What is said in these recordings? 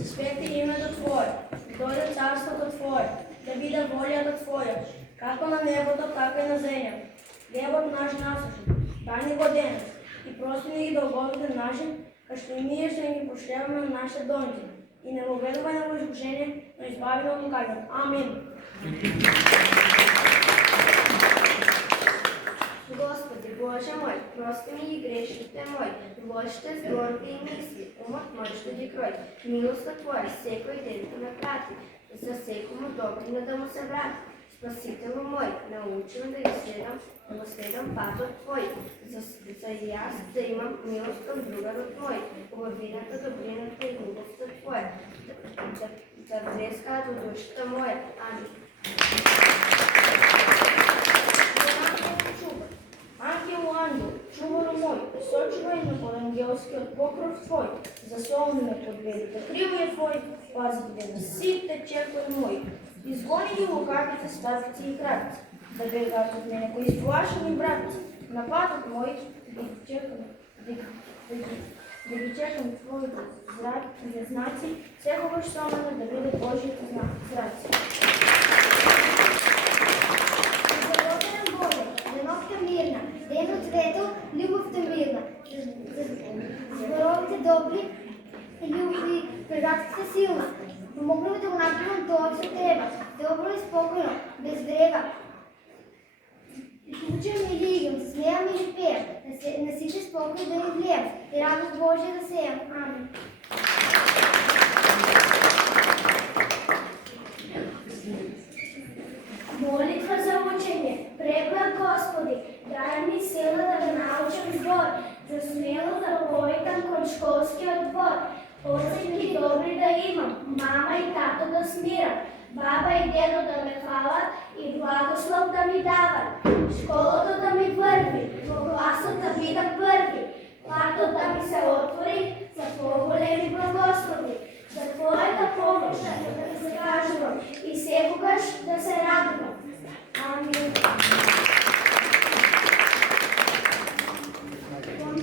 се свети името Твое, да дойде царството Твое, да биде волята Твоя, како на небото, така и на земја. Хлебот наш насушен, дай ни го денес, и прости ни ги долговите наши, кашто и ние ще ги пошлеваме на нашите доните. И не воведувай на изкушение, но избави от лукавиот. Амин. Господи, Боже мой, прости ми ги грешните мои, лошите зборови и мисли, умот мой ще ги крои. Милоста Твоя секој ден да ме прати, за секому добрина да му се врати. Спасителу мой, научи ме да го следам патот Твой, за и аз да имам милост към другарот мой, убавината, добрината и любовта Твоя, да блеска до душата моя. Амин. Ангел, ангел, чувано мой, сочувай ме под ангелскиот покров Твой, заслони ме под белите кривој Твој, пази где на сите черкови мои. Изгони ги лукавите ставици и кравици, да бегаат от мене кои изплашени братци. На патот мој да ги чекам Твоите знаци, секогаш со мене да биде Божиите знаци. Благодарен Боже, денокта мирна, денот светл, љубовта мирна, зборовите добри, љубви, преградката силна. Помогнаме да го направим тоа што треба, добро и спокойно, без врега. Учам и лигам, смеям и пеем, на сите спокој да ни влеем и радост Божия да сеем. Амин. Молитва за учење. Преблаги Господи, дај ми сила да го научам збор, за смело да поитам кон школскиот двор. Оценки добри да имам, мама и тато да смирам, баба и дедо да ме фалат и благослов да ми дават. Школото да ми върви, во класот да бидам први, патот да ми се отвори за по-големи благослови. За Твоята помощ да се кажувам и секогаш да се радувам. Амин.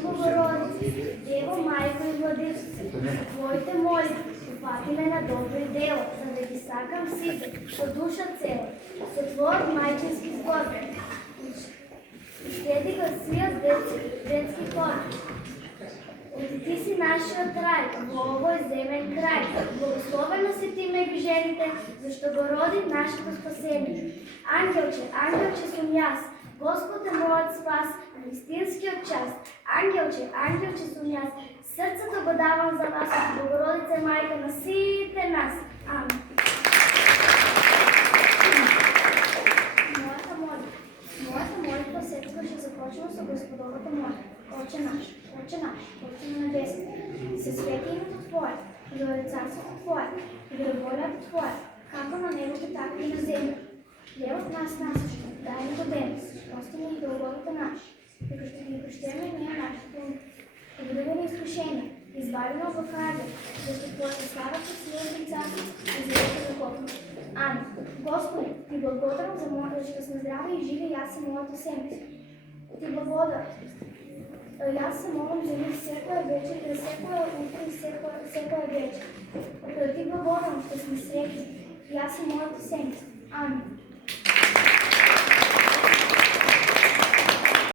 Богородице, Дево Майко и Владичице, Твоите молитви, упати ме на добри дела, за да ги сакам сите, со душа цела, со Твојот мајчински збор. Щеди го свиот детски хор. Ти си нашиот рај, во овој земен крај. Благословена си ти меѓу жените, зашто го роди нашето спасение. Ангелче, ангелче сум јас, Господ е мојот спас, на истинскиот час. Ангелче, ангелче сум јас, срцето го давам за вас, Богородице мајка на сите нас. Амин. Мојата молитва секогаш ќе започнува со Господовата молитва. Отче наш, Отче на небесните, се свети името Твое, да дојде царството Твое, да дојде волјата Твоја, како на небото, така и на земја. Хлебот нас насушен, дај ни го денес, прости ни долговите наши, дека што ги прощеме ние нашите думи. И да бидеме изкушени, избави нас од лукавиот, зашто Твојата слава се силата и царство и за века веков. Амин. Господи, Ти благодарам за моето, што сме здрави и живи, јас и моето семејство. Ти благодарам. Јас се молам за нив секоја вечер, секоја утро и секоја вечер. Ти благодарам што сме среќни, јас и моето семејство. Амин.